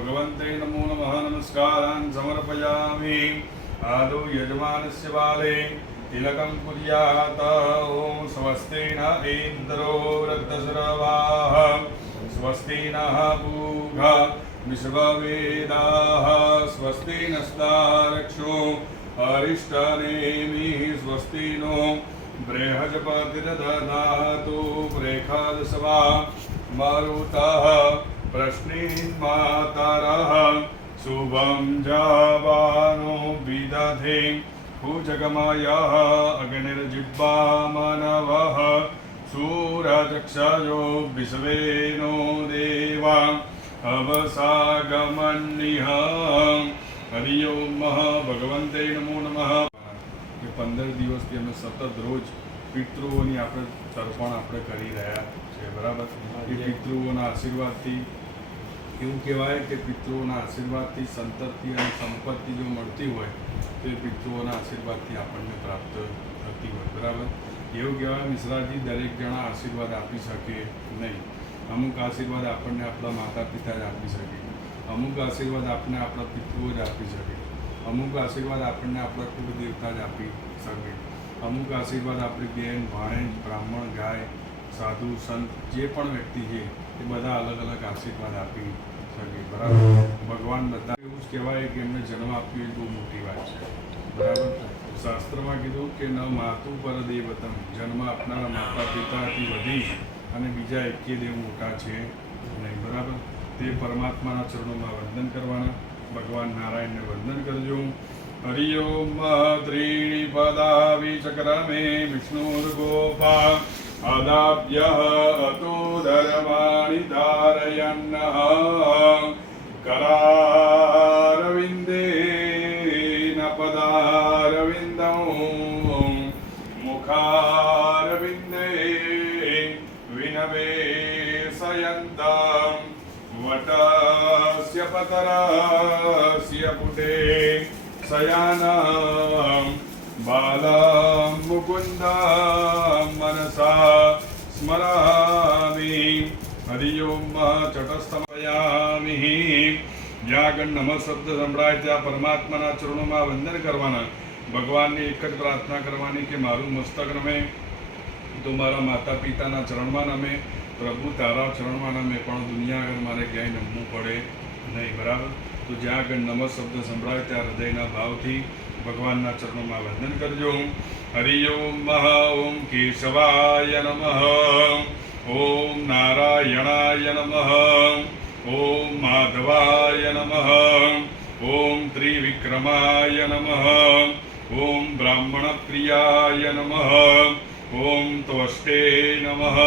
भगवन्ते नमो नमः नमस्कारान् समर्पयामि। आदौ यजमानस्य बाले तिलकं कुर्यात्। ॐ स्वस्ति न इन्द्रो वृद्धश्रवाः स्वस्ति नः पूषा विश्ववेदाः स्वस्ति नस्तारक्षो अरिष्टनेमिः स्वस्ति नो बृहस्पतिर्दधातु प्रेखादशवा मरुतः प्रश्निन्मातरः शुभं जावानो विदधे भुजगमयः अग्निर्जिह्वा मनवः सूरचक्षयो विश्वेनो देवा अवसागमन्यः। हरि ओम भगवंते नमो नमः। 15 દિવસથી અમે સતત રોજ પિતૃઓની આપણે તર્પણ આપણે કરી રહ્યા છે, બરાબર? એ પિતૃઓના આશીર્વાદથી એવું કહેવાય કે પિતૃઓના આશીર્વાદથી સંતતિ અને સંપત્તિ જો મળતી હોય તો એ પિતૃઓના આશીર્વાદથી આપણને પ્રાપ્ત થતી હોય, બરાબર? એવું કહેવાય મિશ્રાજી દરેક જણા આશીર્વાદ આપી શકે નહીં. અમુક આશીર્વાદ આપણને આપણા માતા પિતા જ આપી શકે, અમુક આશીર્વાદ આપણને આપણા પિતૃઓ જ આપી શકે, અમુક આશીર્વાદ આપણને આપણા કુળદેવતા જ આપી શકે, અમુક આશીર્વાદ આપણી બેન ભાણેજ બ્રાહ્મણ ગાય સાધુ સંત જે પણ વ્યક્તિ છે એ બધા અલગ અલગ આશીર્વાદ આપી શકે, બરાબર? ભગવાન બધા એવું જ કહેવાય કે એમને જન્મ આપ્યો એ બહુ મોટી વાત છે, બરાબર? શાસ્ત્રમાં કીધું કે ન માતું પર દેવતમ, જન્મ આપનારા માતા પિતાથી વધી અને બીજા એકે દેવ મોટા છે નહીં, બરાબર? તે પરમાત્માના ચરણોમાં વંદન કરવાના. ભગવાન નારાયણને વંદન કરજો. હરિ ઓમ ત્રીણિ પદા વિચક્રમે વિષ્ણુર્ગોપા અદાભ્ય અતો ધર્માણિ ધારયન્નઃ કરારવિંદે ન પદારવિંદં મુખારવિંદે વિનવેશયન્तं વટસ્ય પતરસ્ય પુટે શયાનં બાલં મુકુન્દં મનસા સ્મરામિ. હરિ ઓમ ચટસ્થમયામિ. જ્યાં આગળ નમઃ શબ્દ સંભળાય ત્યાં પરમાત્માના ચરણોમાં વંદન કરવાના. ભગવાનની એક જ પ્રાર્થના કરવાની કે મારું મસ્તક નમે તો મારા માતા પિતાના ચરણમાં નમે, પ્રભુ તારા ચરણમાં નમે, પણ દુનિયા આગળ મારે ક્યાંય નમવું પડે નહીં, બરાબર? તો જ્યાં આગળ નમઃ શબ્દ સંભળાય ત્યાં હૃદયના ભાવથી ભગવાનના ચરણોમાં વંદન કરજો. હરિ ઓમ ઓમ કેશવાય નમઃ, ઓમ નારાયણાય નમઃ, ઓમ માધવાય નમઃ, ઓમ ત્રિવિક્રમાય નમઃ, ઓમ બ્રાહ્મણપ્રિયાય નમઃ, ઓમ ત્વષ્ટે નમઃ,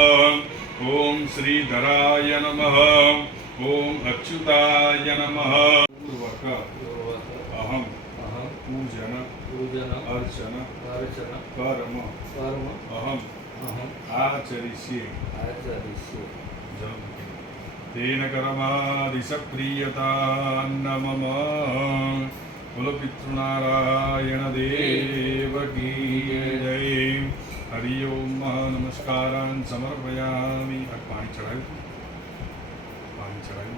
ઓમ શ્રીધરાય નમઃ, ઓમ અચ્યુતાય નમઃ. અહમ પૂજન અર્ચન કર્મ અહમ આચરિષ્યે તેન કર્માદિસક્રિયતા મમ. બોલો પિતૃનારાયણ દેવ કી જય. હરિ ઓમ નમસ્કારાન સમર્પયામિ. પાણી ચડાવ્યું, પાણી ચડાવ્યું,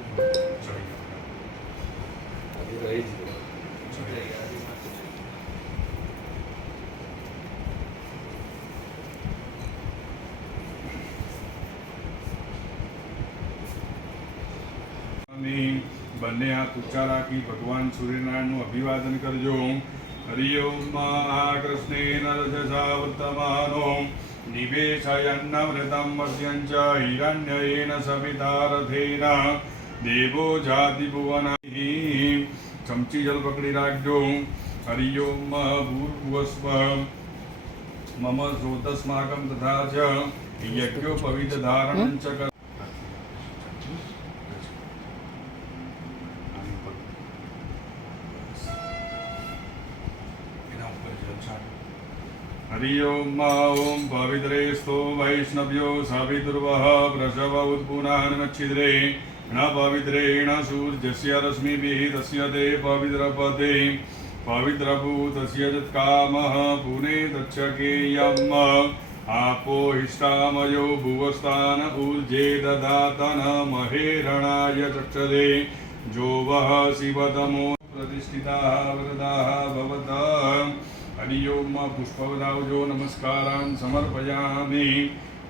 બંને હાથ ઊંચા રાખી ભગવાન સૂર્યનારાયણનું અભિવાદન કરજો. હરિ ઓમ કૃષ્ણેન રજસા વર્તમાનો નિવેશયન્નમૃતં મર્ત્યં ચ હિરણ્યેન સવિતા રથેન દેવો જાતિ ભુવનૈઃ. ચમચી જલ પકડી રાખજો. હરિ ઓમ ભૂર્ભુવસ્વ મમ શ્રોતસ્માકં તથા ચ યજ્ઞોપવિત ધારણં ચ કર. हरि ओम ओम पवित्रेस्तु वैष्णव्यो सविदुर्वः प्रसव उत्पुनान्मच्छिद्रे न पवित्रेण सूर्यस्य रश्मिभिः तस्य ते पवित्रपदे पवित्रभूतस्य यत्कामः पुने तच्छकेयम् आपो हिष्टामयो भुवस्तान ऊर्जे ददातन महेरणाय चक्षदे जो वः शिवतमो प्रतिष्ठिताः वरदाः भवतः हरि ओम पुष्पवदावजो नमस्कारान् समर्पयामि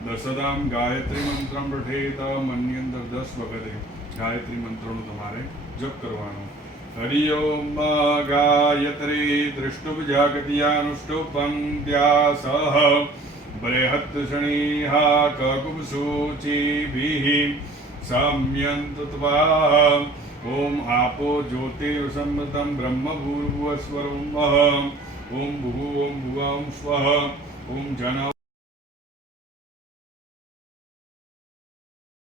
दशदां गायत्री मंत्रं पठेत मन्यंतर 10 વખતે ગાયત્રી મંત્રનો તમારે જપ કરવાનો હરિ ઓમ ગાયત્રી દૃષ્ટુભજાગત્યાનુષ્ટુપંક્ત્યા સહ બૃહત્ષણીહા કકુબસૂચિભિः સામ્યંતત્વા ઓમ આપો જ્યોતિર્સંમૃતં બ્રહ્મભૂર્ભુવસ્વરમ ઓમ ભૂ ઓમ ભુવં સ્વઃ ઓમ જન